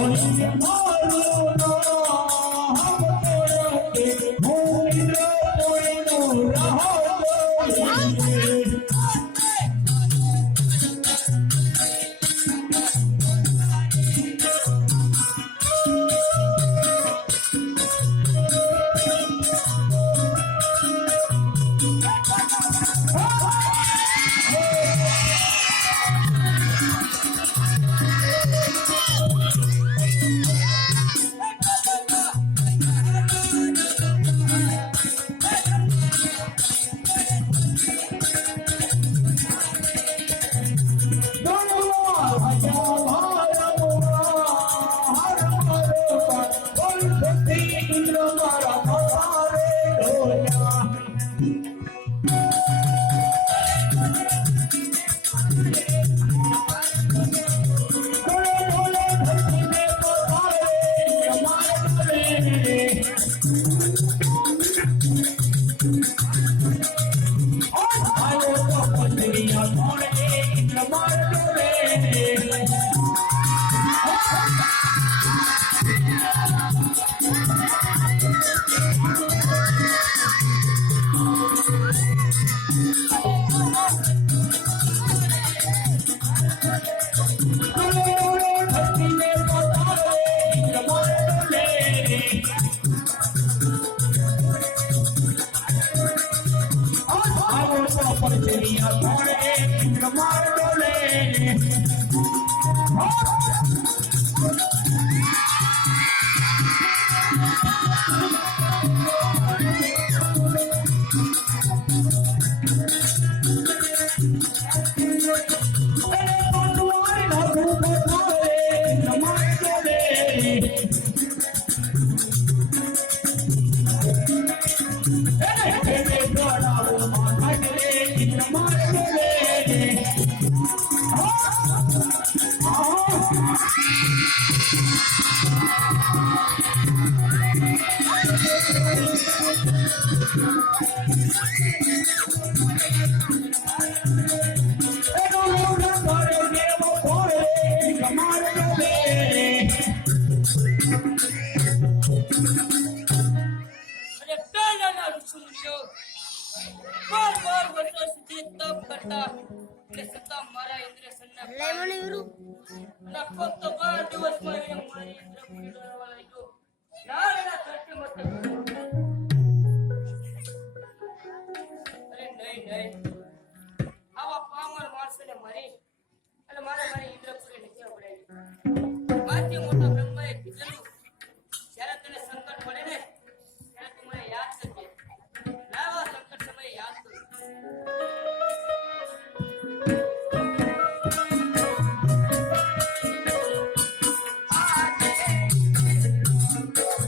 我的世界 Thank you. આવો મોર મોર સુધી તપ કરતા એટલે સત્તા મારા ઇન્દ્રસનના લેમણ વિરુ. નખો તો દિવસમાં